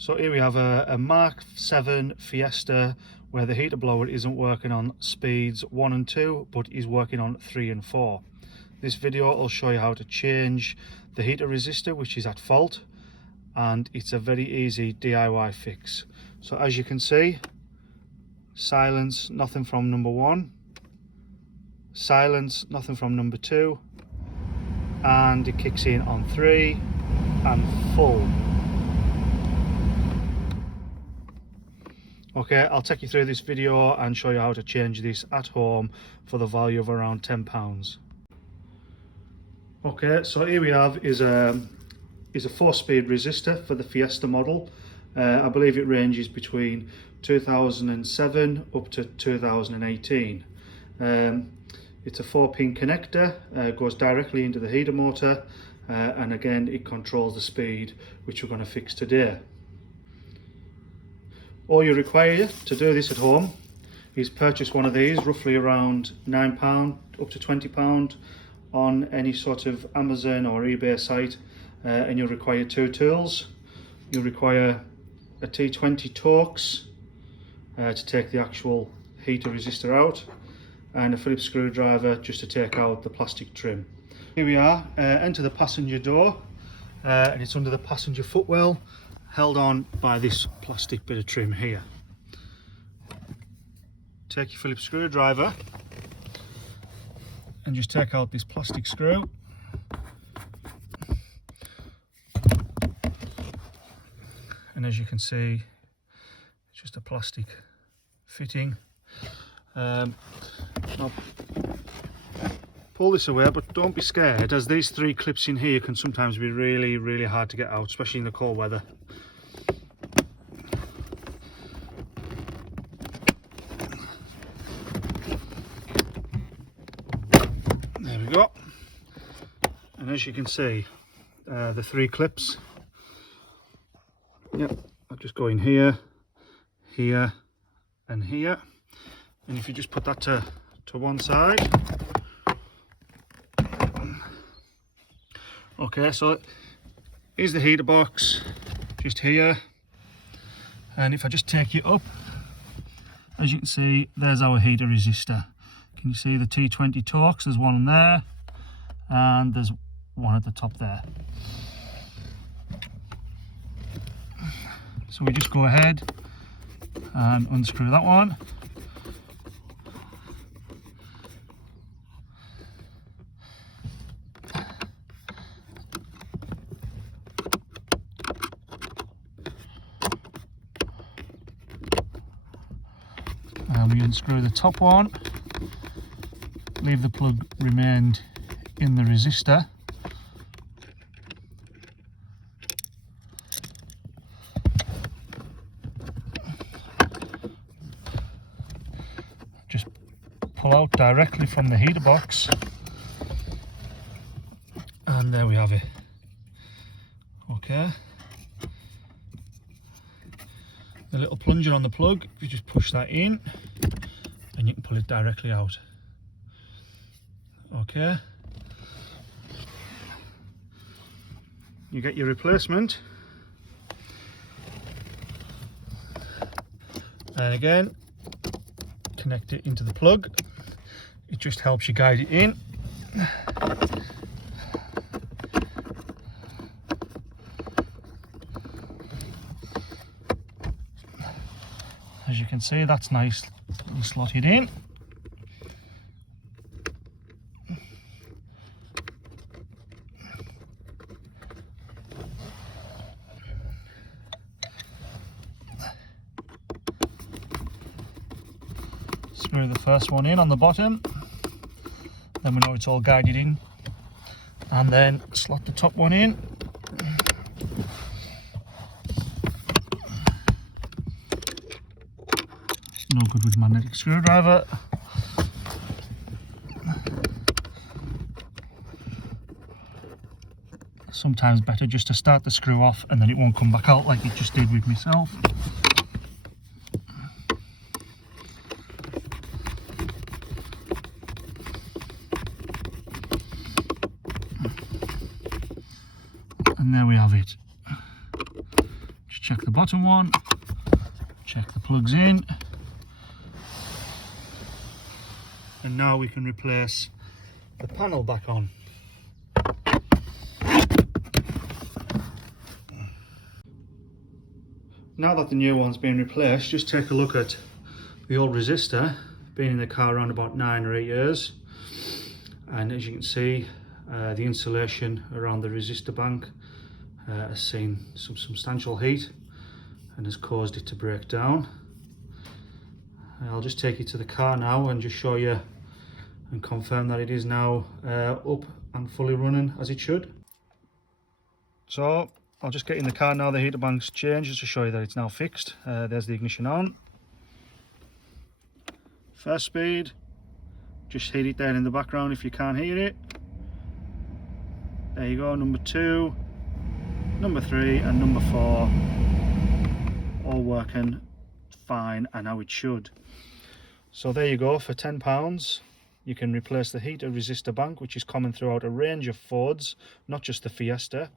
So here we have a Mark 7 Fiesta where the heater blower isn't working on speeds 1 and 2 but is working on 3 and 4. This video will show you how to change the heater resistor which is at fault, and it's a very easy DIY fix. So as you can see, silence, nothing from number 1, silence, nothing from number 2, and it kicks in on 3 and full. Okay, I'll take you through this video and show you how to change this at home for the value of around £10. Okay, so here we have is a 4-speed resistor for the Fiesta model. I believe it ranges between 2007 up to 2018. It's a 4-pin connector, goes directly into the heater motor, and again it controls the speed, which we're going to fix today. All you require to do this at home is purchase one of these, roughly around £9 up to £20 on any sort of Amazon or eBay site, and you'll require 2 tools. You'll require a T20 Torx to take the actual heater resistor out, and a Phillips screwdriver just to take out the plastic trim. Here we are, enter the passenger door, and it's under the passenger footwell, held on by this plastic bit of trim here. Take your Phillips screwdriver and just take out this plastic screw. And as you can see, it's just a plastic fitting. Now pull this away, but don't be scared, as these 3 clips in here can sometimes be really hard to get out, especially in the cold weather. There we go. And as you can see, the 3 clips, yep, I'll just go in here, here and here. And if you just put that to one side. Okay, so here's the heater box, just here. And if I just take it up, as you can see, there's our heater resistor. Can you see the T20 Torx? There's one there, and there's one at the top there. So we just go ahead and unscrew that one. And we unscrew the top one, leave the plug remained in the resistor. Just pull out directly from the heater box, and there we have it. Okay. The little plunger on the plug, you just push that in and you can pull it directly out. Okay. You get your replacement. And again, connect it into the plug. It just helps you guide it in. As you can see, that's nicely slotted in. Screw the first one in on the bottom, then we know it's all guided in, and then slot the top one in. No good with magnetic screwdriver. Sometimes better just to start the screw off and then it won't come back out like it just did with myself. And there we have it. Just check the bottom. bottom one, check the plugs in, and now we can replace the panel back on. Now that the new one's been replaced, just take a look at the old resistor. Been in the car around about 9 or 8 years, and as you can see, the insulation around the resistor bank has seen some substantial heat and has caused it to break down. I'll just take you to the car now and just show you and confirm that it is now up and fully running as it should. So I'll just get in the car now, the heater bank's changed, just to show you that it's now fixed. There's the ignition on. First speed, just heat it down in the background if you can't hear it. There you go, number 2, number 3 and number 4, all working fine and how it should. So there you go, for £10 you can replace the heater resistor bank, which is common throughout a range of Fords, not just the Fiesta.